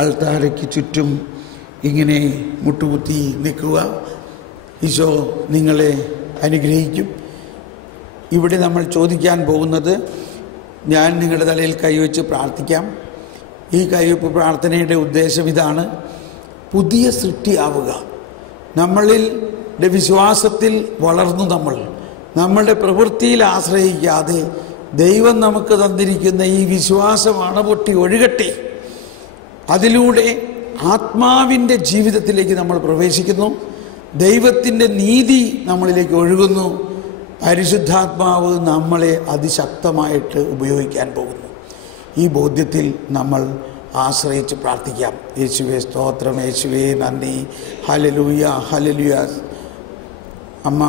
അൾത്താരയ്ക്ക് ചുറ്റും ഇങ്ങനെ മുട്ടുകുത്തി നിൽക്കുക. ഈശോ നിങ്ങളെ അനുഗ്രഹിക്കും. ഇവിടെ നമ്മൾ ചോദിക്കാൻ പോകുന്നത്, ഞാൻ നിങ്ങളുടെ തലയിൽ കൈവച്ച് പ്രാർത്ഥിക്കാം. ഈ കൈവയ്പ്പ് പ്രാർത്ഥനയുടെ ഉദ്ദേശം ഇതാണ്: പുതിയ സൃഷ്ടിയാവുക. നമ്മളിലെ വിശ്വാസത്തിൽ വളർന്നു നമ്മളുടെ പ്രവൃത്തിയിൽ ആശ്രയിക്കാതെ ദൈവം നമുക്ക് തന്നിരിക്കുന്ന ഈ വിശ്വാസമാണ് പൊട്ടി ഒഴുകട്ടെ. അതിലൂടെ ആത്മാവിൻ്റെ ജീവിതത്തിലേക്ക് നമ്മൾ പ്രവേശിക്കുന്നു. ദൈവത്തിൻ്റെ നീതി നമ്മളിലേക്ക് ഒഴുകുന്നു. പരിശുദ്ധാത്മാവ് നമ്മളെ അതിശക്തമായിട്ട് ഉപയോഗിക്കാൻ പോകുന്നു. ഈ ബോധ്യത്തിൽ നമ്മൾ ആശ്രയിച്ച് പ്രാർത്ഥിക്കാം. യേശുവേ സ്തോത്രം, യേശുവേ നന്ദി, ഹല്ലേലൂയ ഹല്ലേലൂയ. അമ്മ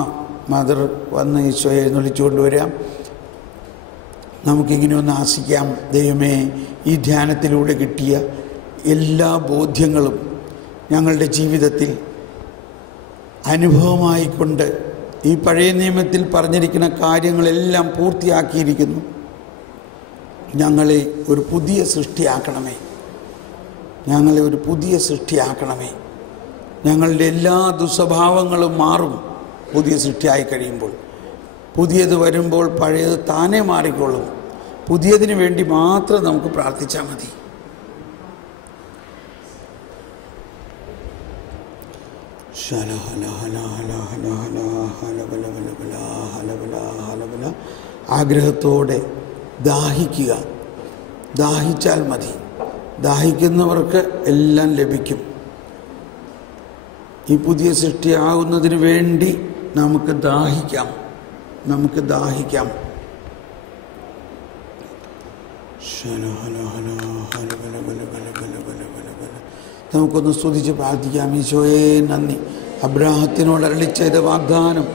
മദർ വന്ന് ഈശോയെ എഴുന്നള്ളിച്ചുകൊണ്ട് വരാം. നമുക്കിങ്ങനെ ഒന്ന് ആശിക്കാം. ദൈവമേ, ഈ ധ്യാനത്തിലൂടെ കിട്ടിയ എല്ലാ ബോധ്യങ്ങളും ഞങ്ങളുടെ ജീവിതത്തിൽ അനുഭവമായിക്കൊണ്ട് ഈ പഴയ നിയമത്തിൽ പറഞ്ഞിരിക്കുന്ന കാര്യങ്ങളെല്ലാം പൂർത്തിയാക്കിയിരിക്കുന്നു. ഞങ്ങളെ ഒരു പുതിയ സൃഷ്ടിയാക്കണമേ, ഞങ്ങളെ ഒരു പുതിയ സൃഷ്ടിയാക്കണമേ. ഞങ്ങളുടെ എല്ലാ ദുസ്വഭാവങ്ങളും മാറും പുതിയ സൃഷ്ടിയായി കഴിയുമ്പോൾ. പുതിയത് വരുമ്പോൾ പഴയത് താനേ മാറിക്കൊള്ളും. പുതിയതിന് വേണ്ടി മാത്രം നമുക്ക് പ്രാർത്ഥിച്ചാൽ മതി. ആഗ്രഹത്തോടെ ദാഹിക്കുക. ദാഹിച്ചാൽ മതി. ദാഹിക്കുന്നവർക്ക് എല്ലാം ലഭിക്കും. ഈ പുതിയ സൃഷ്ടിയാകുന്നതിന് വേണ്ടി നമുക്ക് ദാഹിക്കാം. നമുക്കൊന്ന് സ്തുതിച്ച് പ്രാർത്ഥിക്കാം. ഈശോയെ നന്ദി. അബ്രാഹത്തിനോട് അരുളി ചെയ്ത വാഗ്ദാനം,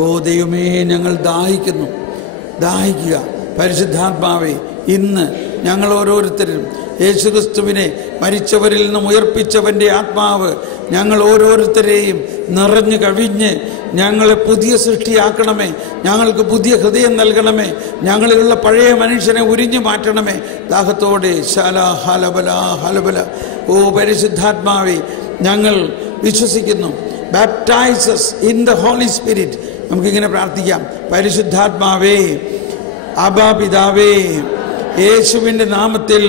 ഓ ദൈവമേ, ഞങ്ങൾ ദാഹിക്കുക. പരിശുദ്ധാത്മാവേ, ഇന്ന് ഞങ്ങൾ ഓരോരുത്തരും യേശുക്രിസ്തുവിനെ മരിച്ചവരിൽ നിന്നും ഉയർപ്പിച്ചവൻ്റെ ആത്മാവ് ഞങ്ങൾ ഓരോരുത്തരെയും നിറഞ്ഞു കവിഞ്ഞ് ഞങ്ങളെ പുതിയ സൃഷ്ടിയാക്കണമേ. ഞങ്ങൾക്ക് പുതിയ ഹൃദയം നൽകണമേ. ഞങ്ങളിലുള്ള പഴയ മനുഷ്യനെ ഉരിഞ്ഞു മാറ്റണമേ. ദാഹത്തോടെ ഹലബല. ഓ പരിശുദ്ധാത്മാവേ, ഞങ്ങൾ വിശ്വസിക്കുന്നു. Baptises in the holy spirit. നമുക്കിങ്ങനെ പ്രാർത്ഥിക്കാം. പരിശുദ്ധാത്മാവേ, അബാ പിതാവേ, യേശുവിൻ്റെ നാമത്തിൽ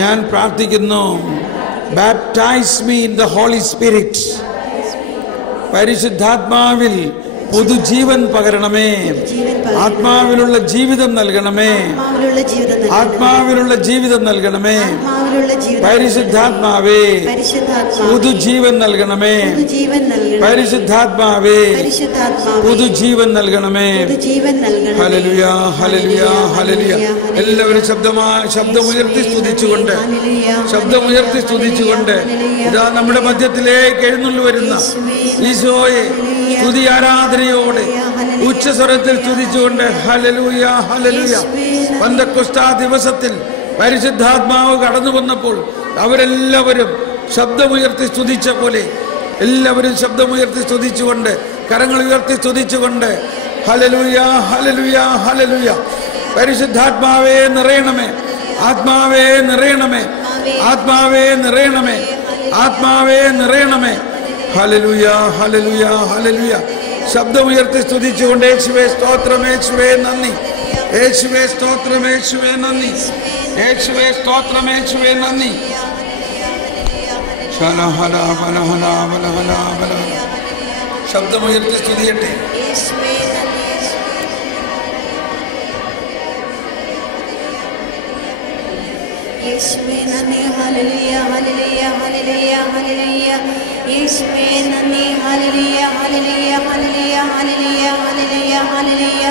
ഞാൻ പ്രാർത്ഥിക്കുന്നു. Baptise me in the holy spirit. പരിശുദ്ധാത്മാവിൽ പുതുജീവൻ പകരണമേ. ആത്മാവിലുള്ള ജീവിതം നൽകണമേ. ആത്മാവിലുള്ള ജീവിതം നൽകണമേ. പരിശുദ്ധാത്മാവേ, പുതുജീവൻ നൽകണമേ. പരിശുദ്ധാത്മാവേ, പുതുജീവൻ നൽകണമേ. ഹല്ലേലൂയ ഹല്ലേലൂയ ഹല്ലേലൂയ. എല്ലാവരും ശബ്ദമുയർത്തി സ്തുതിച്ചുകൊണ്ട് ഇതാ നമ്മുടെ മധ്യത്തിലേക്ക് എഴുന്നള്ളി വരുന്ന ഈശോയെ സ്തുതി ആരാധനയോടെ ഉച്ചസ്വരത്തിൽ സ്തുതിച്ചുകൊണ്ട് ഹല്ലേലൂയ ഹല്ലേലൂയ. പെന്തക്കോസ്താ ദിവസത്തിൽ പരിശുദ്ധാത്മാവ് കടന്നു വന്നപ്പോൾ അവരെല്ലാവരും ശബ്ദമുയർത്തി സ്തുതിച്ച പോലെ എല്ലാവരും ശബ്ദമുയർത്തി സ്തുതിച്ചുകൊണ്ട്, കരങ്ങൾ ഉയർത്തി സ്തുതിച്ചുകൊണ്ട് ഹല്ലേലൂയ ഹല്ലേലൂയ ഹല്ലേലൂയ. പരിശുദ്ധാത്മാവേ നിറയണമേ. ആത്മാവേ നിറയണമേ. ആത്മാവേ നിറയണമേ. ആത്മാവേ നിറയണമേ. ഹല്ലേലൂയ ഹല്ലേലൂയ ഹല്ലേലൂയ. ശബ്ദമുയർത്തി സ്തുതിച്ചുകൊണ്ട് യേശുവേ സ്തോത്രം, യേശുവേ നന്ദി, യേശുവേ സ്തോത്രം, യേശുവേ നന്ദി, യേശുവേ സ്തോത്രം, യേശുവേ നന്ദി. ശബ്ദമുയർത്തി സ്തുതിയട്ടെ. യേശുവേ നന്ദി, ഹല്ലേലൂയ ഹല്ലേലൂയ ഹല്ലേലൂയ ഹല്ലേലൂയ. യേശുവേ നന്ദി, ഹല്ലേലൂയ ഹല്ലേലൂയ ഹല്ലേലൂയ ഹല്ലേലൂയ ഹല്ലേലൂയ ഹല്ലേലൂയ.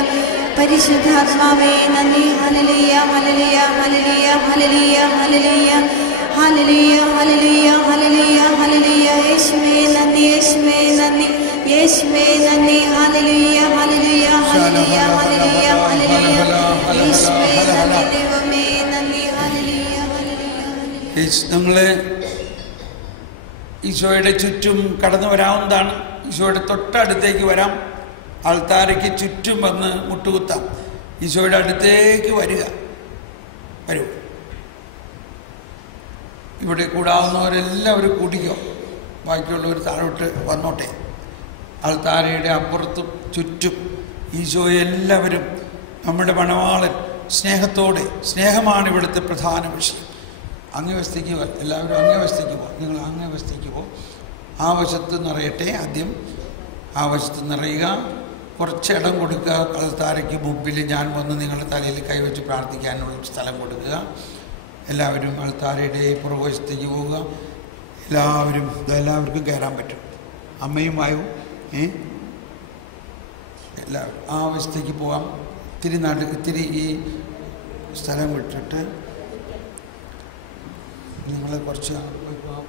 പരിശുദ്ധാത്മാവേ നന്ദി, ഹല്ലേലൂയ ഹല്ലേലൂയ ഹല്ലേലൂയ ഹല്ലേലൂയ ഹല്ലേലൂയ ഹല്ലേലൂയ ഹല്ലേലൂയ ഹല്ലേലൂയ ഹല്ലേലൂയ. യേശുവേ നന്ദി, യേശുവേ നന്ദി, യേശുവേ നന്ദി, ഹല്ലേലൂയ ഹല്ലേലൂയ ഹല്ലേലൂയ ഹല്ലേലൂയ ഹല്ലേലൂയ. യേശുവേ നന്ദി, ദൈവമേ നന്ദി, ഹല്ലേലൂയ ഹല്ലേലൂയ. നമ്മളെ ഈശോയുടെ ചുറ്റും കടന്നു വരാവുന്നതാണ്. ഈശോയുടെ തൊട്ടടുത്തേക്ക് വരാം. ആൾത്താരയ്ക്ക് ചുറ്റും വന്ന് മുട്ടുകുത്താം. ഈശോയുടെ അടുത്തേക്ക് വരിക. വരൂ. ഇവിടെ കൂടാവുന്നവരെല്ലാവരും കൂടിക്കോ. ബാക്കിയുള്ളവർ താഴോട്ട് വന്നോട്ടെ. ആൾത്താരയുടെ അപ്പുറത്തും ചുറ്റും ഈശോയെ എല്ലാവരും നമ്മുടെ മണവാളൻ സ്നേഹത്തോടെ, സ്നേഹമാണ് ഇവിടുത്തെ പ്രധാന വിഷയം. അങ്ങേവശത്തേക്ക് എല്ലാവരും അങ്ങേവശത്തേക്ക് പോകും. നിങ്ങൾ അങ്ങേവശത്തേക്ക് പോകും. ആ വശത്ത് നിറയട്ടെ. ആദ്യം ആ വശത്ത് നിറയുക. കുറച്ച് ഇടം കൊടുക്കുക. ആൾത്താരയ്ക്ക് മുമ്പിൽ ഞാൻ വന്ന് നിങ്ങളുടെ തലയിൽ കൈവച്ച് പ്രാർത്ഥിക്കാനുള്ള സ്ഥലം കൊടുക്കുക. എല്ലാവരും ആൾത്താരയുടെ പുറകുവശത്തേക്ക് പോവുക. എല്ലാവർക്കും കയറാൻ പറ്റും. അമ്മയുമായോ എല്ലാവരും ആ വശത്തേക്ക് പോകാം. ഇത്തിരി ഈ സ്ഥലം വിട്ടിട്ട് നിങ്ങൾ കുറച്ച്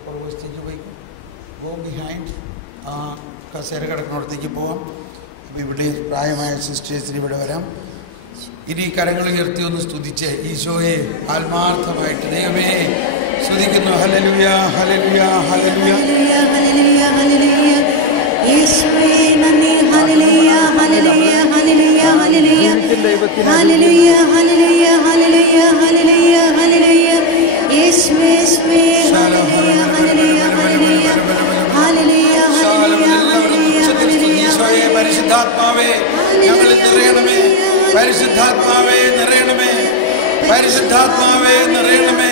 പുറകുവശത്തേക്ക് പോയി ഗോ ബിഹൈൻഡ്. ആ കസേര കിടക്കുന്നിടത്തേക്ക് പോകാം. അപ്പോൾ ഇവിടെ പ്രായമായ സിസ്റ്റേഴ്സിന് ഇവിടെ വരാം. ഇനി കരങ്ങൾ ഉയർത്തി ഒന്ന് സ്തുതിച്ച് ഈശോയെ ആത്മാർത്ഥമായിട്ട് ദൈവമേ സ്തുതിക്കുന്നു. ഹല്ലേലൂയ, ഹല്ലേലൂയ, ഹല്ലേലൂയ, ഹല്ലേലൂയ, ഹല്ലേലൂയ. യേശുവേ നന്ദി. ഹല്ലേലൂയ, ഹല്ലേലൂയ, ഹല്ലേലൂയ, ഹല്ലേലൂയ, ഹല്ലേലൂയ, ഹല്ലേലൂയ, ഹല്ലേലൂയ, ഹല്ലേലൂയ, ഹല്ലേലൂയ. യേശുവേ, യേശുവേ, ഹല്ലേലൂയ, ഹല്ലേലൂയ, ഹല്ലേലൂയ, ഹല്ലേലൂയ, ഹല്ലേലൂയ, ഹല്ലേലൂയ. ഈശോയെ പരിശുദ്ധാത്മാവേ ഞങ്ങളിൽ നിറയണമേ. പരിശുദ്ധാത്മാവേ നിറയണമേ. പരിശുദ്ധാത്മാവേ നിറയണമേ.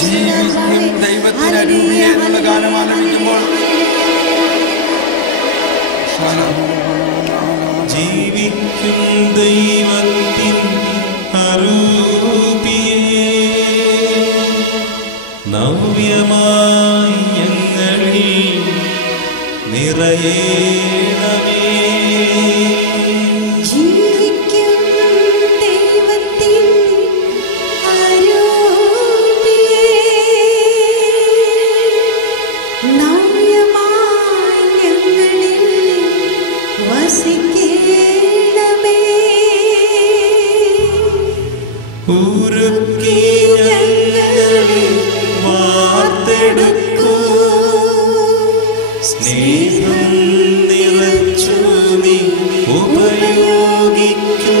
ജീവിക്കും ദൈവത്തിന് അരൂപിയെ എന്നുള്ള ഗാനം ആലപിക്കുമ്പോൾ ജീവിക്കും ദൈവത്തിൻ അരൂപിയെ നവ്യമായി ഞങ്ങളിൽ നിറയേണമേ. സ്നേഹം നിറച്ചു നീ ഉപയോഗിക്കൂ.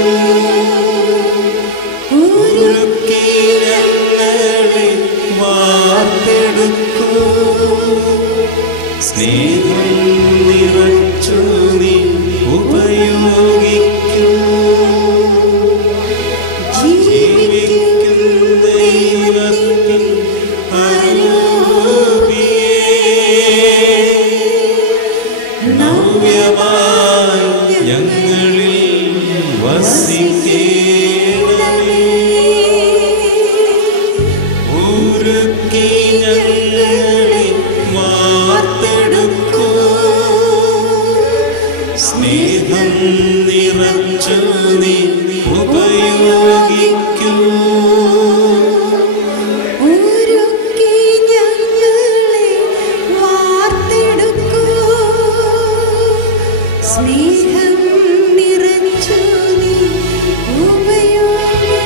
ഉരുക്കി ഞങ്ങളെ വാർത്തെടുക്കൂ. സ്നേഹം നിറച്ചു നീ ഉപയോഗിക്കൂ. ജീവിക്കും ദൈവത്തിൻ നവ്യമായി ഞങ്ങളിൽ വസിക്കേണമേ. ഉരുക്കി ഞങ്ങളെ വാർത്തെടുക്കൂ. സ്നേഹം നിറച്ചു നീ ഉപയോഗിക്കൂ. സ്നേഹം നിറച്ചു നീ ഉപയോഗിക്കൂ.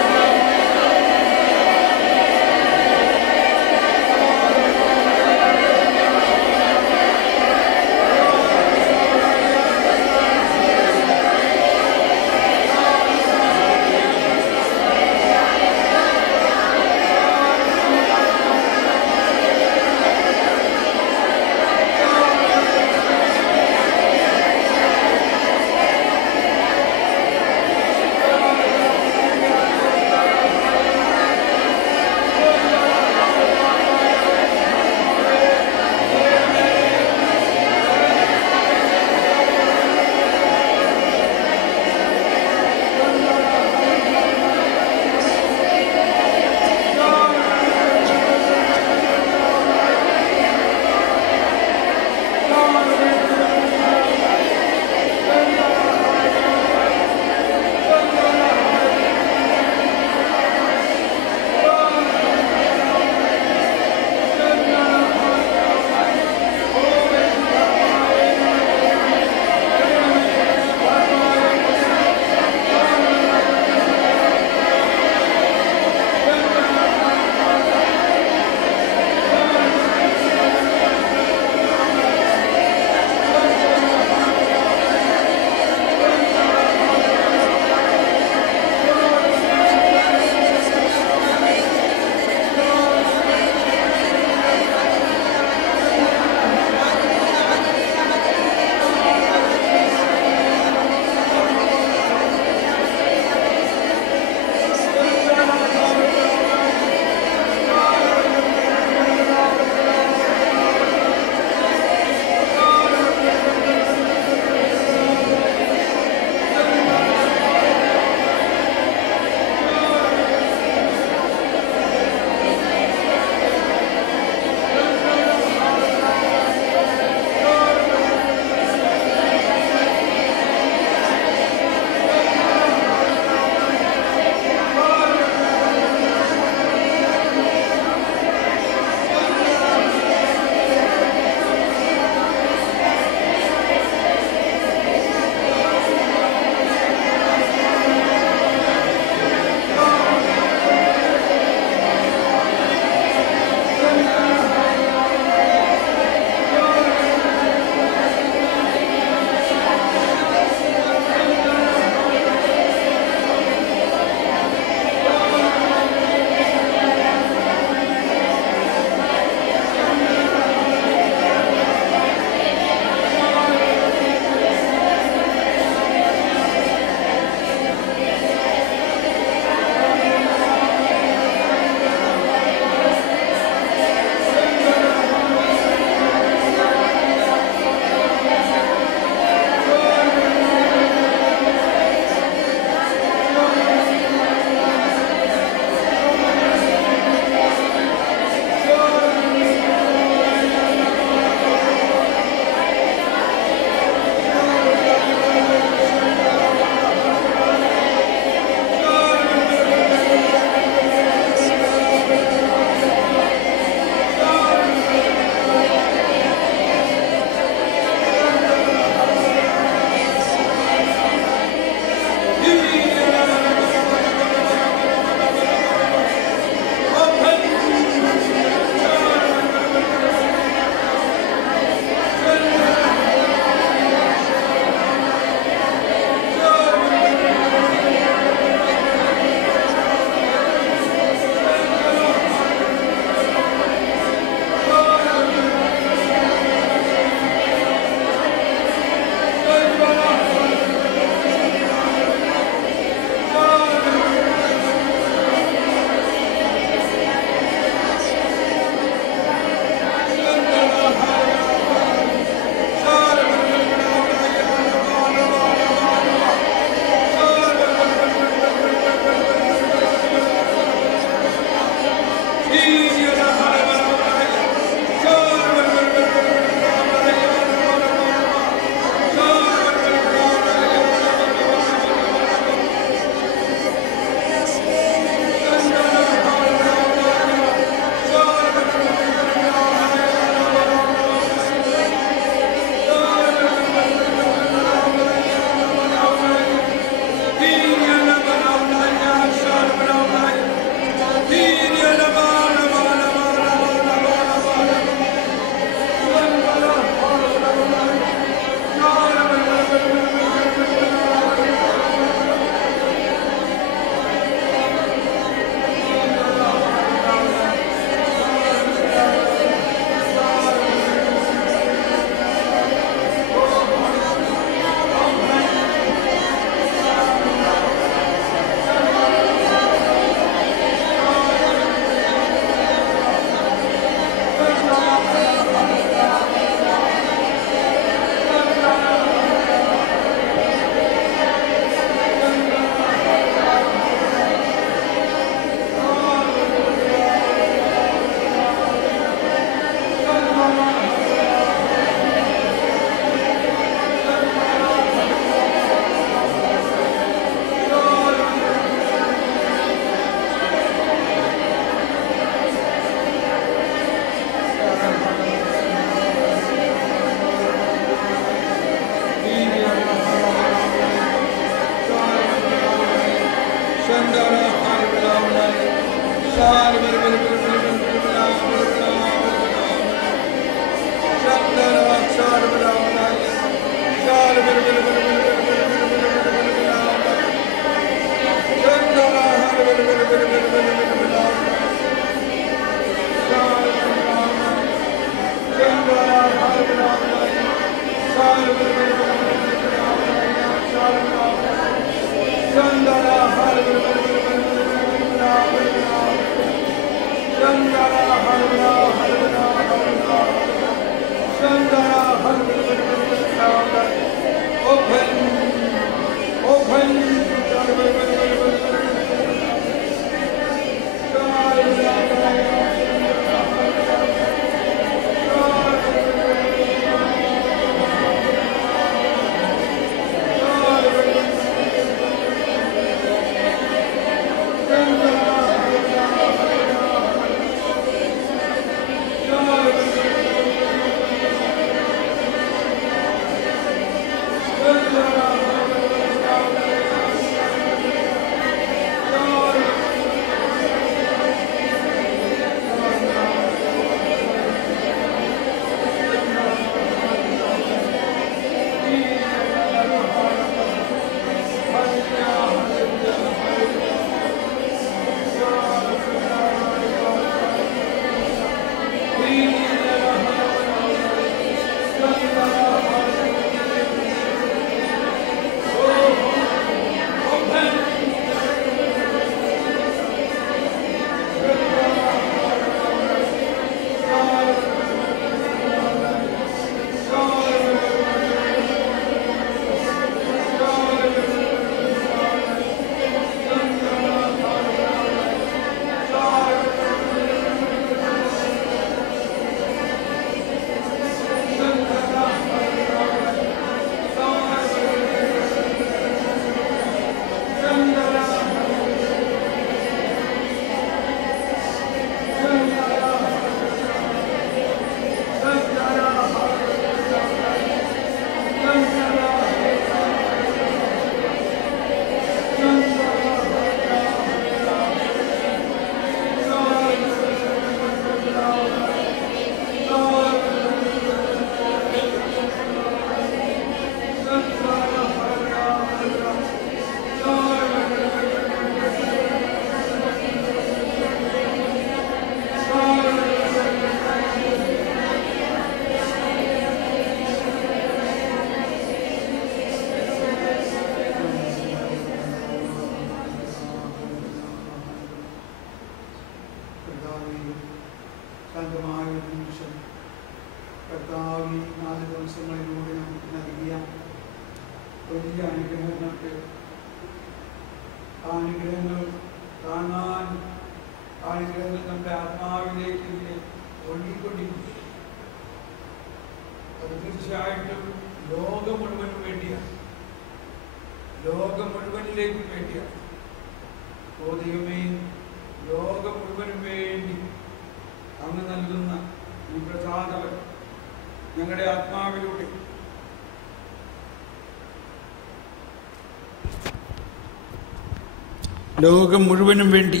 ലോകം മുഴുവനും വേണ്ടി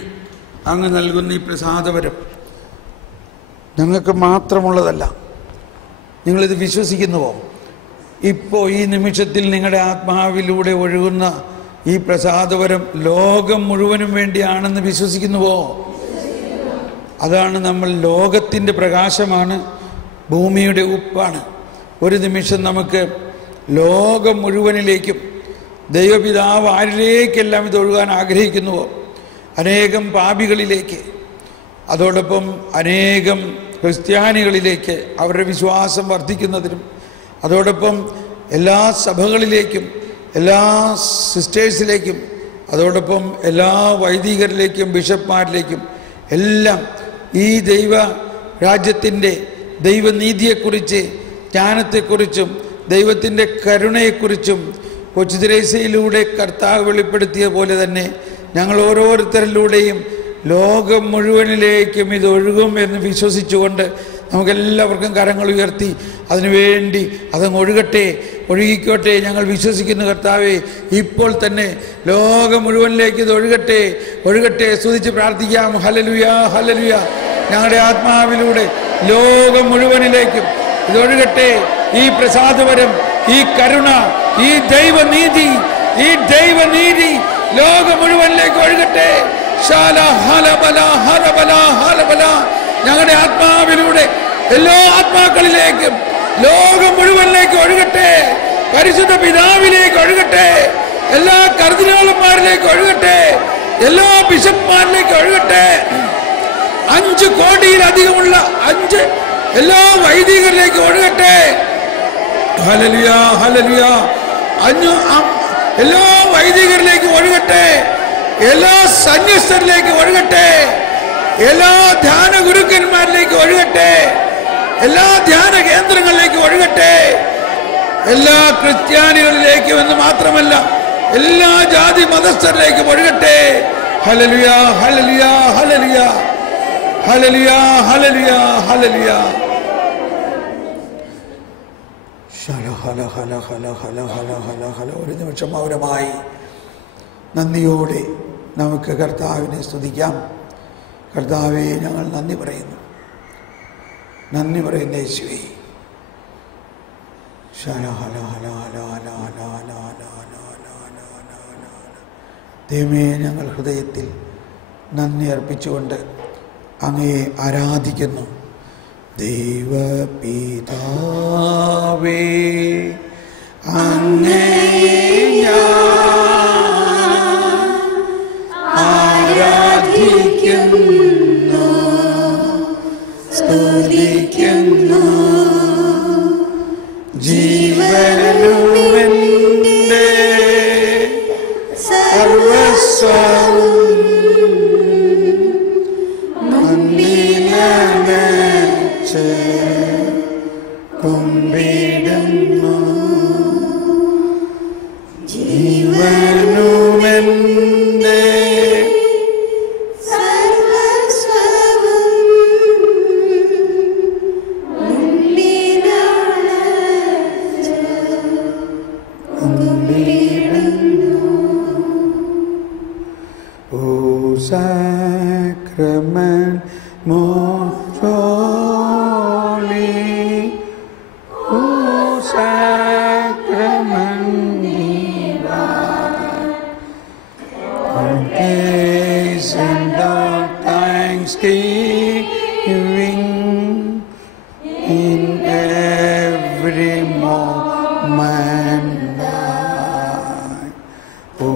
അങ്ങ് നൽകുന്ന ഈ പ്രസാദവരം ഞങ്ങൾക്ക് മാത്രമുള്ളതല്ല. നിങ്ങളിത് വിശ്വസിക്കുന്നുവോ? ഇപ്പോൾ ഈ നിമിഷത്തിൽ നിങ്ങളുടെ ആത്മാവിലൂടെ ഒഴുകുന്ന ഈ പ്രസാദവരം ലോകം മുഴുവനും വേണ്ടിയാണെന്ന് വിശ്വസിക്കുന്നുവോ? അതാണ് നമ്മൾ. ലോകത്തിൻ്റെ പ്രകാശമാണ്, ഭൂമിയുടെ ഉപ്പാണ്. ഒരു നിമിഷം നമുക്ക് ലോകം മുഴുവനിലേക്കും ദൈവപിതാവ് ആരിലേക്കെല്ലാം ഇത് ഒഴുകാൻ ആഗ്രഹിക്കുന്നുവോ, അനേകം പാപികളിലേക്ക്, അതോടൊപ്പം അനേകം ക്രിസ്ത്യാനികളിലേക്ക് അവരുടെ വിശ്വാസം വർദ്ധിക്കുന്നതിനും, അതോടൊപ്പം എല്ലാ സഭകളിലേക്കും, എല്ലാ സിസ്റ്റേഴ്സിലേക്കും, അതോടൊപ്പം എല്ലാ വൈദികരിലേക്കും, ബിഷപ്പ്മാരിലേക്കും എല്ലാം ഈ ദൈവ രാജ്യത്തിൻ്റെ ദൈവനീതിയെക്കുറിച്ച്, ജ്ഞാനത്തെക്കുറിച്ചും ദൈവത്തിൻ്റെ കരുണയെക്കുറിച്ചും കൊച്ചു തെരേസയിലൂടെ കർത്താവ് വെളിപ്പെടുത്തിയ പോലെ തന്നെ ഞങ്ങൾ ഓരോരുത്തരിലൂടെയും ലോകം മുഴുവനിലേക്കും ഇത് ഒഴുകും എന്ന് വിശ്വസിച്ചുകൊണ്ട് നമുക്കെല്ലാവർക്കും കരങ്ങൾ ഉയർത്തി അതിനുവേണ്ടി അതങ്ങ് ഒഴുകട്ടെ, ഒഴുകിക്കോട്ടെ. ഞങ്ങൾ വിശ്വസിക്കുന്നു കർത്താവേ, ഇപ്പോൾ തന്നെ ലോകം മുഴുവനിലേക്ക് ഇത് ഒഴുകട്ടെ, ഒഴുകട്ടെ. സ്തുതിച്ച് പ്രാർത്ഥിക്കാം. Hallelujah, hallelujah. ഞങ്ങളുടെ ആത്മാവിലൂടെ ലോകം മുഴുവനിലേക്കും ഇത് ഒഴുകട്ടെ. ഈ പ്രസാദവരം, ഈ കരുണ, ഈ ദൈവനീതി, ഈ ദൈവനീതി ലോകം മുഴുവനിലേക്ക് ഒഴുകട്ടെ. ശാല ഹലബല ഹലബല ഹലബല. ഞങ്ങളുടെ ആത്മാവിലൂടെ എല്ലാ ആത്മാക്കളിലേക്കും ലോകം മുഴുവനിലേക്ക് ഒഴുകട്ടെ. പരിശുദ്ധ പിതാവിലേക്ക് ഒഴുകട്ടെ. എല്ലാ കർദിനാളന്മാരിലേക്ക് ഒഴുകട്ടെ. എല്ലാ ബിഷപ്പ്മാരിലേക്ക് ഒഴുകട്ടെ. 5 കോടിയിലധികമുള്ള 5 എല്ലാ വൈദികരിലേക്ക് ഒഴുകട്ടെ. ഹല്ലേലൂയ, ഹല്ലേലൂയ. എല്ലാ വൈദികരിലേക്ക് ഒഴുകട്ടെ. എല്ലാ സന്യസ്തരിലേക്ക് ഒഴുകട്ടെ. എല്ലാ ധ്യാന ഗുരുക്കന്മാരിലേക്ക് ഒഴുകട്ടെ. എല്ലാ ധ്യാന കേന്ദ്രങ്ങളിലേക്ക് ഒഴുകട്ടെ. എല്ലാ ക്രിസ്ത്യാനികളിലേക്കും എന്ന് മാത്രമല്ല എല്ലാ ജാതി മതസ്ഥരിലേക്കും ഒഴുകട്ടെ. ഹല്ലേലൂയ, ഹല്ലേലൂയ, ഹല്ലേലൂയ, ഹല്ലേലൂയ, ഹല്ലേലൂയ, ഹല്ലേലൂയ. ഒരു നിമിഷം മൗനമായി നന്ദിയോടെ നമുക്ക് കർത്താവിനെ സ്തുതിക്കാം. കർത്താവേ, ഞങ്ങൾ നന്ദി പറയുന്നു. നന്ദി പറയുന്ന യേശുവേ. ദൈവമേ, ഞങ്ങൾ ഹൃദയത്തിൽ നന്ദി അർപ്പിച്ചുകൊണ്ട് അങ്ങയെ ആരാധിക്കുന്നു. ദൈവപിതാവേ, അങ്ങയെ ആരാധിക്കുന്നു, സ്തുതിക്കുന്നു. ജീവനുമെന്റെ സർവസ്വവും മുന്നിലണച്ച് കുമ്പിടുന്നു. ജീവനുമെന്റെ sacrament most holy, O sacrament divine, praise and all thanksgiving in every moment thine, O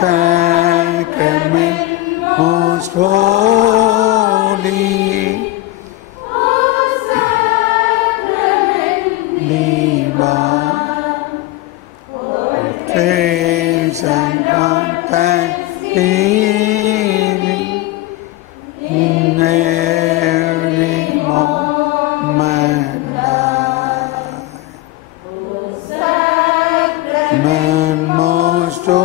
sacrament most holy, O sacrament divine, praise and thanksgiving in every moment thine, O sacrament most holy,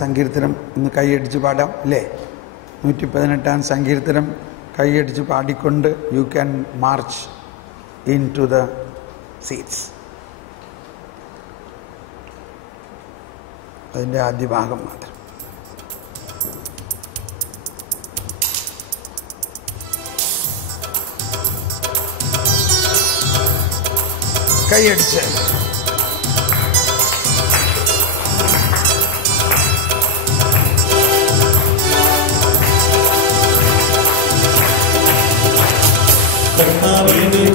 സങ്കീർത്തനം ഇന്ന് കൈയടിച്ച് പാടാം അല്ലേ? 118 സങ്കീർത്തനം കൈയടിച്ച് പാടിക്കൊണ്ട് you can march into the seats. അതിൻ്റെ ആദ്യ ഭാഗം മാത്രം. കൈയടിച്ച്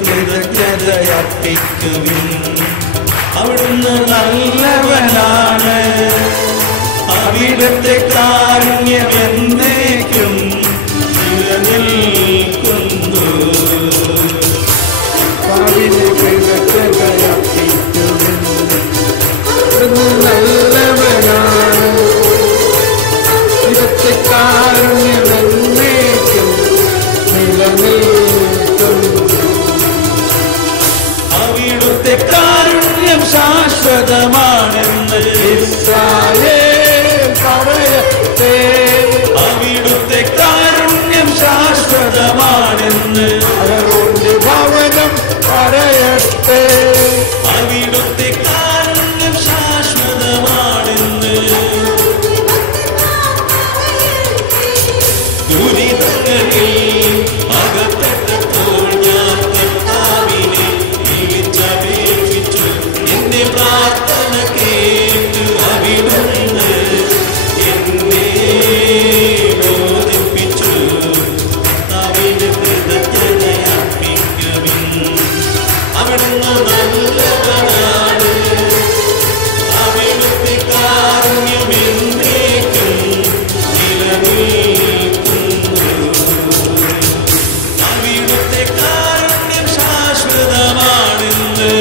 കൃതജ്ഞതയർപ്പിക്കുവിൻ, അവിടുന്ന് നല്ലവനാണ്, അവിടുത്തെ കാരുണ്യം എന്നേക്കും നിലനിൽക്കുന്നു. നല്ലവനാണ്, ഇവിടുത്തെ കാരുണ്യം എന്നേക്കും നിലനിൽക്കുന്നു. അവിടുത്തെ കാരുണ്യം ശാശ്വതമാണെന്ന് ഇസ്രായേൽ പറയട്ടെ. അവിടുത്തെ കാരുണ്യം ശാശ്വതമാണെന്ന് അഹരോന്റെ ഭവനം പറയട്ടെ. അവിടുത്തെ കാരുണ്യം ശാശ്വതമാണെന്ന് ദുരിതങ്ങളിൽ അകപ്പെട്ടപ്പോൾ ഞാൻ കർത്താവിനെ വിളിച്ചപേക്ഷിച്ചു. എന്റെ പ്രാർത്ഥന കേട്ട് അവിടുന്ന് എന്നെ ബോധിപ്പിച്ചു. കർത്താവിന് കൃതജ്ഞതയർപ്പിക്കുവിൻ. അവിടുന്ന് നല്ലവനാണ്. അവിടുത്തെ കാരുണ്യം എന്നേക്കും നിലനിൽക്കുന്നു. അവിടുത്തെ കാരുണ്യം ശാശ്വതമാണെന്ന്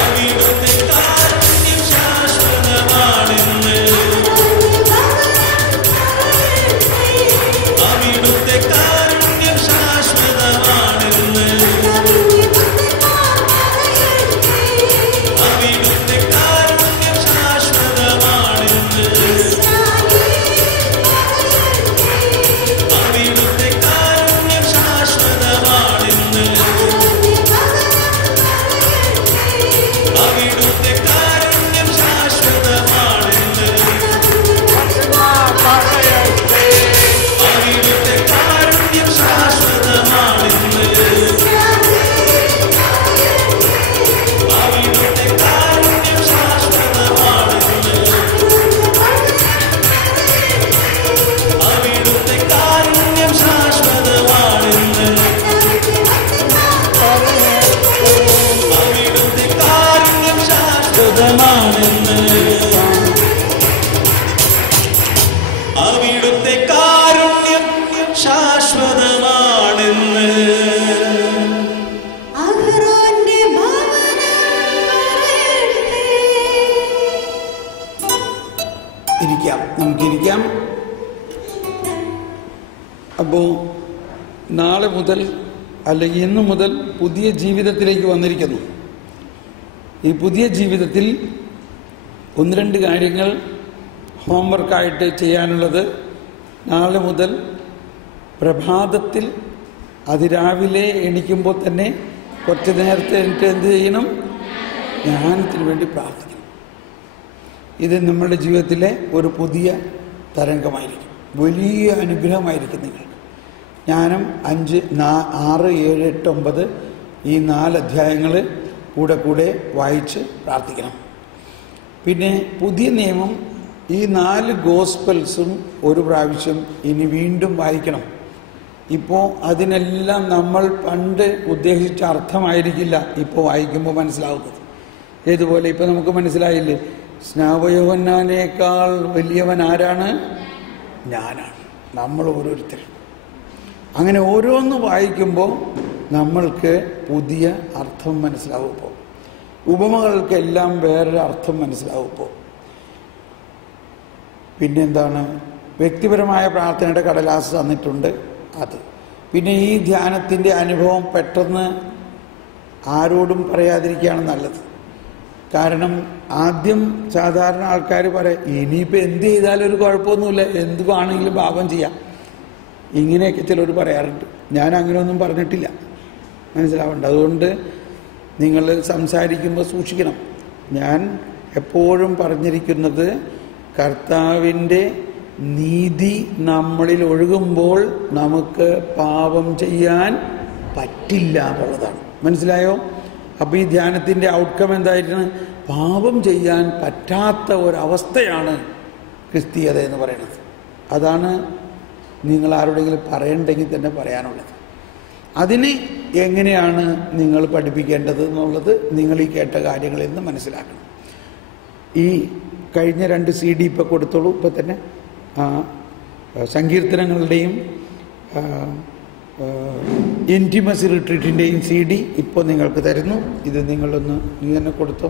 അവിടുത്തെ കാരുണ്യം ശാശ്വതമാണെന്ന് അവിടുത്തെ കാരുണ്യം ശാശ്വതമാണെന്ന് അവിടുത്തെ കാരുണ്യം ശാശ്വതമാണെന്ന് അവിടുത്തെ കാരുണ്യം ശാശ്വതമാണെന്ന് അവിടുത്തെ കാരുണ്യം ശാശ്വതമാണെന്ന് പറയട്ടെ. അവിടുത്തെ കാരുണ്യം ശാശ്വതമാണെന്ന് അവിടുത്തെ കാരുണ്യം ശാശ്വതമാണെന്ന് അവിടുത്തെ കാരുണ്യം ശാശ്വതമാണെന്ന് അവിടുത്തെ കാരുണ്യം ശാശ്വതമാണെന്ന് അവിടുത്തെ കാരുണ്യം ശാശ്വതമാണെന്ന് അഹരോന്റെ ഭവനം പറയട്ടെ. ഇരിക്കാം, നമുക്കിരിക്കാം. അപ്പോൾ നാളെ മുതൽ അല്ലെങ്കിൽ ഇന്നു മുതൽ പുതിയ ജീവിതത്തിലേക്ക് വന്നിരിക്കുന്നു. ഈ പുതിയ ജീവിതത്തിൽ ഒന്ന് രണ്ട് കാര്യങ്ങൾ ഹോംവർക്കായിട്ട് ചെയ്യാനുള്ളത്. നാളെ മുതൽ പ്രഭാതത്തിൽ അതിരാവിലെ എണീക്കുമ്പോൾ തന്നെ കുറച്ച് നേരത്തെ എനിക്ക് എന്ത് ചെയ്യണം? ജ്ഞാനത്തിന് വേണ്ടി പ്രാർത്ഥിക്കണം. ഇത് നമ്മുടെ ജീവിതത്തിലെ ഒരു പുതിയ തരംഗമായിരിക്കും, വലിയ അനുഗ്രഹമായിരിക്കും നിങ്ങൾക്ക്. ജ്ഞാനം 5, 6, 7, 8, 9 ഈ 4 അധ്യായങ്ങൾ കൂടെ കൂടെ വായിച്ച് പ്രാർത്ഥിക്കണം. പിന്നെ പുതിയ നിയമം ഈ 4 ഗോസ്പൽസും ഒരു പ്രാവശ്യം ഇനി വീണ്ടും വായിക്കണം. ഇപ്പോൾ അതിനെല്ലാം നമ്മൾ പണ്ട് ഉദ്ദേശിച്ച അർത്ഥമായിരിക്കില്ല ഇപ്പോൾ വായിക്കുമ്പോൾ മനസ്സിലാവുന്നത്. ഏതുപോലെ ഇപ്പം നമുക്ക് മനസ്സിലായില്ലേ, സ്നാപയോഹന്നാനേക്കാൾ വലിയവൻ ആരാണ്? ഞാനാണ്. നമ്മൾ ഓരോരുത്തരും അങ്ങനെ ഓരോന്ന് വായിക്കുമ്പോൾ നമ്മൾക്ക് പുതിയ അർത്ഥം മനസ്സിലാവുമ്പോൾ, ഉപമകൾക്കെല്ലാം വേറൊരു അർത്ഥം മനസ്സിലാവുമ്പോൾ. പിന്നെന്താണ്? വ്യക്തിപരമായ പ്രാർത്ഥനയുടെ കടലാസ് തന്നിട്ടുണ്ട് അത്. പിന്നെ ഈ ധ്യാനത്തിൻ്റെ അനുഭവം പെട്ടെന്ന് ആരോടും പറയാതിരിക്കുകയാണ് നല്ലത്. കാരണം ആദ്യം സാധാരണ ആൾക്കാർ പറയും, ഇനിയിപ്പോൾ എന്ത് ചെയ്താലും ഒരു കുഴപ്പമൊന്നുമില്ല, എന്ത് വേണമെങ്കിലും പാപം ചെയ്യാം, ഇങ്ങനെയൊക്കെ ചിലർ പറയാറുണ്ട്. ഞാൻ അങ്ങനെയൊന്നും പറഞ്ഞിട്ടില്ല, മനസ്സിലാവണ്ട. അതുകൊണ്ട് നിങ്ങൾ സംസാരിക്കുമ്പോൾ സൂക്ഷിക്കണം. ഞാൻ എപ്പോഴും പറഞ്ഞിരിക്കുന്നത് കർത്താവിൻ്റെ നീതി നമ്മളിൽ ഒഴുകുമ്പോൾ നമുക്ക് പാപം ചെയ്യാൻ പറ്റില്ല എന്നുള്ളതാണ്. മനസ്സിലായോ? അപ്പോൾ ഈ ധ്യാനത്തിൻ്റെ ഔട്ട്കം എന്തായിരുന്നു? പാപം ചെയ്യാൻ പറ്റാത്ത ഒരവസ്ഥയാണ് ക്രിസ്തീയത എന്ന് പറയുന്നത്. അതാണ് നിങ്ങൾ ആരോടെങ്കിലും പറയണ്ടെങ്കിൽ തന്നെ പറയാനുള്ളത്. അതിന് എങ്ങനെയാണ് നിങ്ങൾ പഠിപ്പിക്കേണ്ടത് എന്നുള്ളത് നിങ്ങൾ ഈ കേട്ട കാര്യങ്ങളിൽ നിന്ന് മനസ്സിലാക്കണം. ഈ കഴിഞ്ഞ 2 CD ഇപ്പോൾ കൊടുത്തോളൂ. ഇപ്പോൾ തന്നെ സങ്കീർത്തനങ്ങളുടെയും ഇൻറ്റിമസി റിട്രീറ്റിൻ്റെയും CD ഇപ്പോൾ നിങ്ങൾക്ക് തരുന്നു. ഇത് നിങ്ങളൊന്ന് നീ തന്നെ കൊടുത്തോ,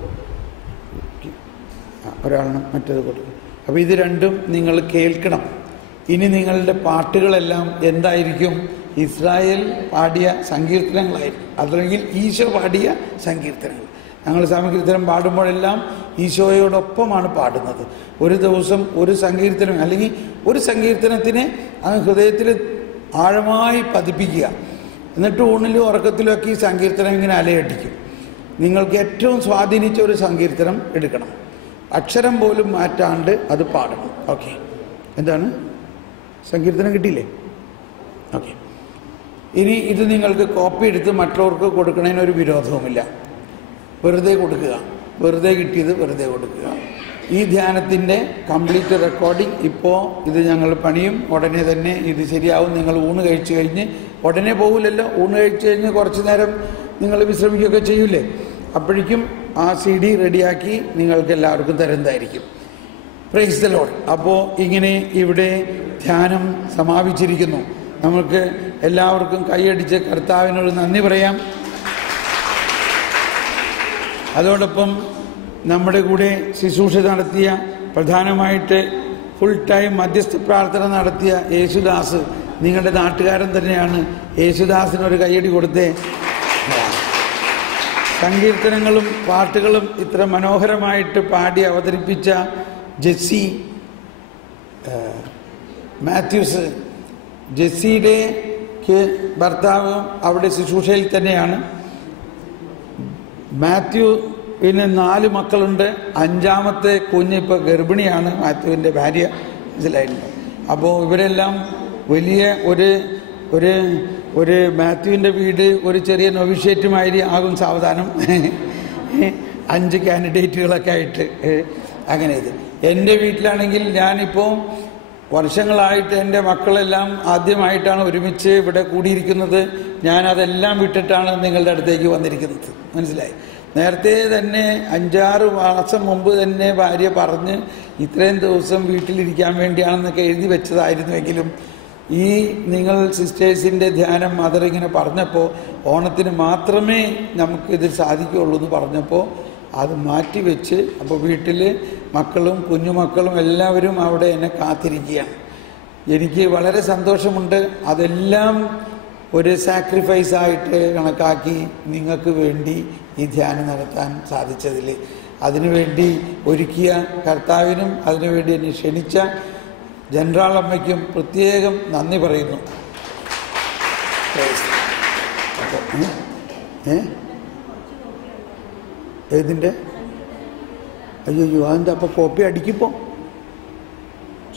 ഒരാളിന് മറ്റേത് കൊടുക്കും. അപ്പോൾ ഇത് രണ്ടും നിങ്ങൾ കേൾക്കണം. ഇനി നിങ്ങളുടെ പാട്ടുകളെല്ലാം എന്തായിരിക്കും? ഇസ്രായേൽ പാടിയ സങ്കീർത്തനങ്ങളായിരുന്നു, അതല്ലെങ്കിൽ ഈശോ പാടിയ സങ്കീർത്തനങ്ങൾ. ഞങ്ങൾ സങ്കീർത്തനം പാടുമ്പോഴെല്ലാം ഈശോയോടൊപ്പമാണ് പാടുന്നത്. ഒരു ദിവസം ഒരു സങ്കീർത്തനം അല്ലെങ്കിൽ ഒരു സങ്കീർത്തനത്തിനെ അങ്ങ് ഹൃദയത്തിൽ ആഴമായി പതിപ്പിക്കുക. എന്നിട്ട് ഊണിലും ഉറക്കത്തിലും ഒക്കെ ഈ സങ്കീർത്തനം ഇങ്ങനെ അലയടിക്കും. നിങ്ങൾക്ക് ഏറ്റവും സ്വാധീനിച്ച ഒരു സങ്കീർത്തനം എടുക്കണം, അക്ഷരം പോലും മാറ്റാണ്ട് അത് പാടണം. ഓക്കെ, എന്താണ് സങ്കീർത്തനം കിട്ടിയില്ലേ? ഓക്കെ, ഇനി ഇത് നിങ്ങൾക്ക് കോപ്പി എടുത്ത് മറ്റുള്ളവർക്ക് കൊടുക്കുന്നതിനൊരു വിരോധവുമില്ല. വെറുതെ കൊടുക്കുക, വെറുതെ കിട്ടിയത് വെറുതെ കൊടുക്കുക. ഈ ധ്യാനത്തിൻ്റെ കംപ്ലീറ്റ് റെക്കോർഡിംഗ് ഇപ്പോൾ ഇത് ഞങ്ങൾ പണിയും. ഉടനെ തന്നെ ഇത് ശരിയാവും. നിങ്ങൾ ഊണ് കഴിച്ചു കഴിഞ്ഞ് ഉടനെ പോകില്ലല്ലോ, ഊണ് കഴിച്ചു കഴിഞ്ഞ് കുറച്ച് നേരം നിങ്ങൾ വിശ്രമിക്കുകയൊക്കെ ചെയ്യൂലേ, അപ്പോഴേക്കും ആ CD റെഡിയാക്കി നിങ്ങൾക്ക് എല്ലാവർക്കും തരുന്നതായിരിക്കും. Praise the Lord. അപ്പോൾ ഇങ്ങനെ ഇവിടെ ധ്യാനം സമാപിച്ചിരിക്കുന്നു. നമുക്ക് എല്ലാവർക്കും കൈയടിച്ച് കർത്താവിനോട് നന്ദി പറയാം. അതോടൊപ്പം നമ്മുടെ കൂടെ ശുശ്രൂഷ നടത്തിയ, പ്രധാനമായിട്ട് ഫുൾ ടൈം മധ്യസ്ഥ പ്രാർത്ഥന നടത്തിയ യേശുദാസ്, നിങ്ങളുടെ നാട്ടുകാരൻ തന്നെയാണ്. യേശുദാസിനൊരു കൈയടി കൊടുത്തേ. സങ്കീർത്തനങ്ങളും പാട്ടുകളും ഇത്ര മനോഹരമായിട്ട് പാടി അവതരിപ്പിച്ച ജെസ്സി മാത്യൂസ്, ജെസ്സിയുടെ ഭർത്താവ് അവിടെ ശുശ്രൂഷയിൽ തന്നെയാണ്. മാത്യുവിന് 4 മക്കളുണ്ട്. 5ാമത്തെ കുഞ്ഞ് ഇപ്പോൾ ഗർഭിണിയാണ്, മാത്യുവിൻ്റെ ഭാര്യ. മനസ്സിലായിട്ടുണ്ട്. അപ്പോൾ ഇവരെല്ലാം വലിയ ഒരു മാത്യുവിൻ്റെ വീട് ഒരു ചെറിയ നൊവിഷ്യേറ്റുമാതിരി ആകും സാവധാനം. 5 കാൻഡിഡേറ്റുകളൊക്കെ ആയിട്ട് അങ്ങനെ. ഇത് എൻ്റെ വീട്ടിലാണെങ്കിൽ ഞാനിപ്പോൾ വർഷങ്ങളായിട്ട് എൻ്റെ മക്കളെല്ലാം ആദ്യമായിട്ടാണ് ഒരുമിച്ച് ഇവിടെ കൂടിയിരിക്കുന്നത്. ഞാനതെല്ലാം വിട്ടിട്ടാണ് നിങ്ങളുടെ അടുത്തേക്ക് വന്നിരിക്കുന്നത്. മനസ്സിലായി? നേരത്തെ തന്നെ 5-6 മാസം മുമ്പ് തന്നെ ഭാര്യ പറഞ്ഞ് ഇത്രയും ദിവസം വീട്ടിലിരിക്കാൻ വേണ്ടിയാണെന്നൊക്കെ എഴുതി വെച്ചതായിരുന്നുവെങ്കിലും ഈ നിങ്ങൾ സിസ്റ്റേഴ്സിൻ്റെ ധ്യാനം മദർ ഇങ്ങനെ പറഞ്ഞപ്പോൾ ഓണത്തിന് മാത്രമേ നമുക്കിത് സാധിക്കുകയുള്ളൂ എന്ന് പറഞ്ഞപ്പോൾ അത് മാറ്റിവെച്ച്, അപ്പോൾ വീട്ടിൽ മക്കളും കുഞ്ഞുമക്കളും എല്ലാവരും അവിടെ എന്നെ കാത്തിരിക്കുകയാണ്. എനിക്ക് വളരെ സന്തോഷമുണ്ട്. അതെല്ലാം ഒരു സാക്രിഫൈസായിട്ട് കണക്കാക്കി നിങ്ങൾക്ക് വേണ്ടി ഈ ധ്യാനം നടത്താൻ സാധിച്ചതിൽ, അതിനുവേണ്ടി ഒരുക്കിയ കർത്താവിനും അതിനുവേണ്ടി എന്നെ ക്ഷണിച്ച ജനറാൾ അമ്മയ്ക്കും പ്രത്യേകം നന്ദി പറയുന്നു. ഏതിൻ്റെ? അയ്യോ, അതെന്താ? അപ്പോൾ കോപ്പി അടിക്കിപ്പോൾ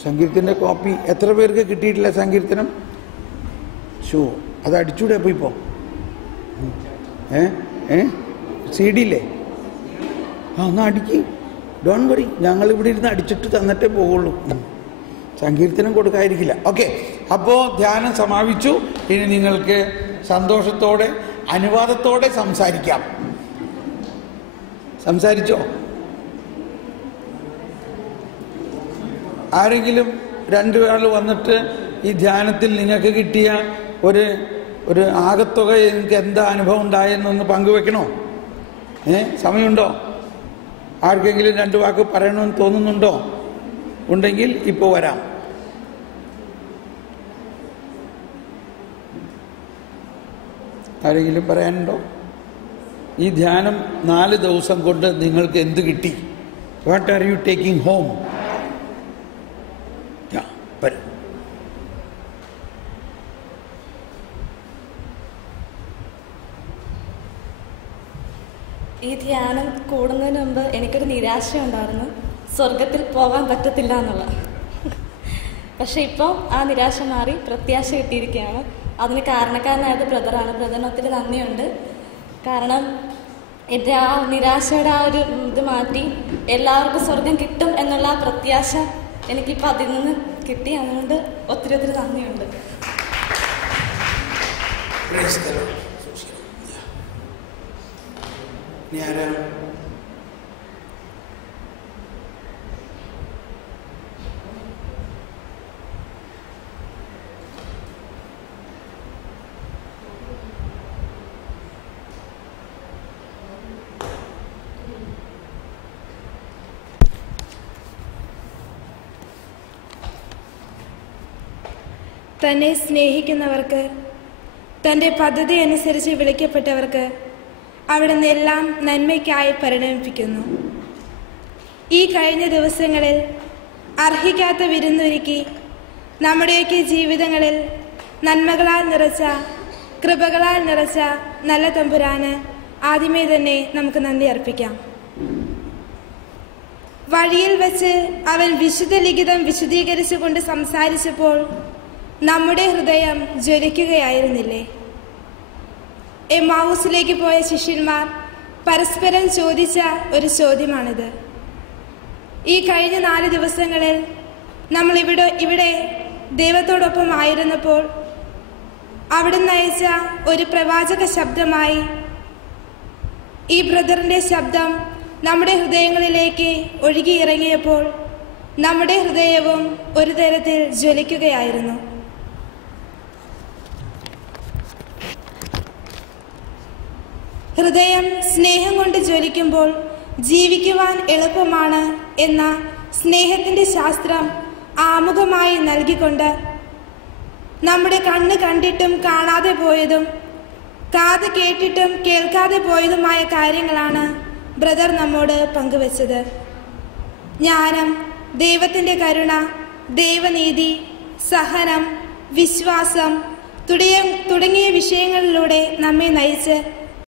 സങ്കീർത്തൻ്റെ കോപ്പി എത്ര പേർക്ക് കിട്ടിയിട്ടില്ല സങ്കീർത്തനം? അത് അടിച്ചൂടെ അപ്പോൾ ഇപ്പോൾ? CD ഇല്ലേ? എന്നാൽ അടിക്ക്, ഡോൺ വറി. ഞങ്ങളിവിടെ ഇരുന്ന് അടിച്ചിട്ട് തന്നിട്ടേ പോകുള്ളൂ. സങ്കീർത്തനം കൊടുക്കാതിരിക്കില്ല. ഓക്കെ, അപ്പോൾ ധ്യാനം സമാപിച്ചു. ഇനി നിങ്ങൾക്ക് സന്തോഷത്തോടെ അനുവാദത്തോടെ സംസാരിക്കാം. സംസാരിച്ചോ? ആരെങ്കിലും 2 ആൾ വന്നിട്ട് ഈ ധ്യാനത്തിൽ നിങ്ങൾക്ക് കിട്ടിയ ഒരു ആകത്തുക നിങ്ങൾക്ക് എന്താ അനുഭവം ഉണ്ടായെന്നൊന്ന് പങ്കുവെക്കണോ? സമയമുണ്ടോ? ആർക്കെങ്കിലും 2 വാക്ക് പറയണമെന്ന് തോന്നുന്നുണ്ടോ? ഉണ്ടെങ്കിൽ ഇപ്പോൾ വരാം. ആരെങ്കിലും പറയാനുണ്ടോ? ഈ ധ്യാനം 4 ദിവസം കൊണ്ട് നിങ്ങൾക്ക് എന്ത് കിട്ടി? What are you taking home? വരും. ഈ ധ്യാനം കൂടുന്നതിന് മുമ്പ് എനിക്കൊരു നിരാശയുണ്ടായിരുന്നു, സ്വർഗത്തിൽ പോകാൻ പറ്റത്തില്ല എന്നുള്ള. പക്ഷെ ഇപ്പോൾ ആ നിരാശ മാറി പ്രത്യാശ കിട്ടിയിരിക്കുകയാണ്. അതിന് കാരണക്കാരനായത് ബ്രദറാണ്. ബ്രദറിന് ഒത്തിരി നന്ദിയുണ്ട്. കാരണം എൻ്റെ ആ നിരാശയുടെ ആ ഒരു ഇത് മാറ്റി എല്ലാവർക്കും സ്വർഗം കിട്ടും എന്നുള്ള ആ പ്രത്യാശ എനിക്കിപ്പോൾ അതിൽ നിന്ന് കിട്ടി. അതുകൊണ്ട് ഒത്തിരി നന്ദിയുണ്ട്. തന്നെ സ്നേഹിക്കുന്നവർക്ക് തൻ്റെ പദ്ധതി അനുസരിച്ച് വിളിക്കപ്പെട്ടവർക്ക് അവിടുന്ന് എല്ലാം നന്മയ്ക്കായി പരിണമിപ്പിക്കുന്നു. ഈ കഴിഞ്ഞ ദിവസങ്ങളിൽ അർഹിക്കാത്ത വിരുന്നൊരുക്കി നമ്മുടെയൊക്കെ ജീവിതങ്ങളിൽ നന്മകളാൽ നിറച്ച, കൃപകളാൽ നിറച്ച നല്ല തമ്പുരാന് ആദ്യമേ തന്നെ നമുക്ക് നന്ദി അർപ്പിക്കാം. വഴിയിൽ വെച്ച് അവൻ വിശുദ്ധ ലിഖിതം വിശദീകരിച്ചുകൊണ്ട് സംസാരിച്ചപ്പോൾ നമ്മുടെ ഹൃദയം ജ്വലിക്കുകയായിരുന്നില്ലേ? എമ്മാവൂസിലേക്ക് പോയ ശിഷ്യന്മാർ പരസ്പരം ചോദിച്ച ഒരു ചോദ്യമാണിത്. ഈ കഴിഞ്ഞ 4 ദിവസങ്ങളിൽ നമ്മൾ ഇവിടെ ദൈവത്തോടൊപ്പം ആയിരുന്നപ്പോൾ അവിടുന്ന് അയച്ച ഒരു പ്രവാചക ശബ്ദമായി ഈ ബ്രദറിൻ്റെ ശബ്ദം നമ്മുടെ ഹൃദയങ്ങളിലേക്ക് ഒഴുകിയിറങ്ങിയപ്പോൾ നമ്മുടെ ഹൃദയവും ഒരു തരത്തിൽ ജ്വലിക്കുകയായിരുന്നു. ഹൃദയം സ്നേഹം കൊണ്ട് ജ്വലിക്കുമ്പോൾ ജീവിക്കുവാൻ എളുപ്പമാണ് എന്ന സ്നേഹത്തിൻ്റെ ശാസ്ത്രം ആമുഖമായി നൽകിക്കൊണ്ട് നമ്മുടെ കണ്ണ് കണ്ടിട്ടും കാണാതെ പോയതും കാത് കേട്ടിട്ടും കേൾക്കാതെ പോയതുമായ കാര്യങ്ങളാണ് ബ്രദർ നമ്മോട് പങ്കുവച്ചത്. ജ്ഞാനം, ദൈവത്തിൻ്റെ കരുണ, ദൈവനീതി, സഹനം, വിശ്വാസം തുടങ്ങിയ വിഷയങ്ങളിലൂടെ നമ്മെ നയിച്ച്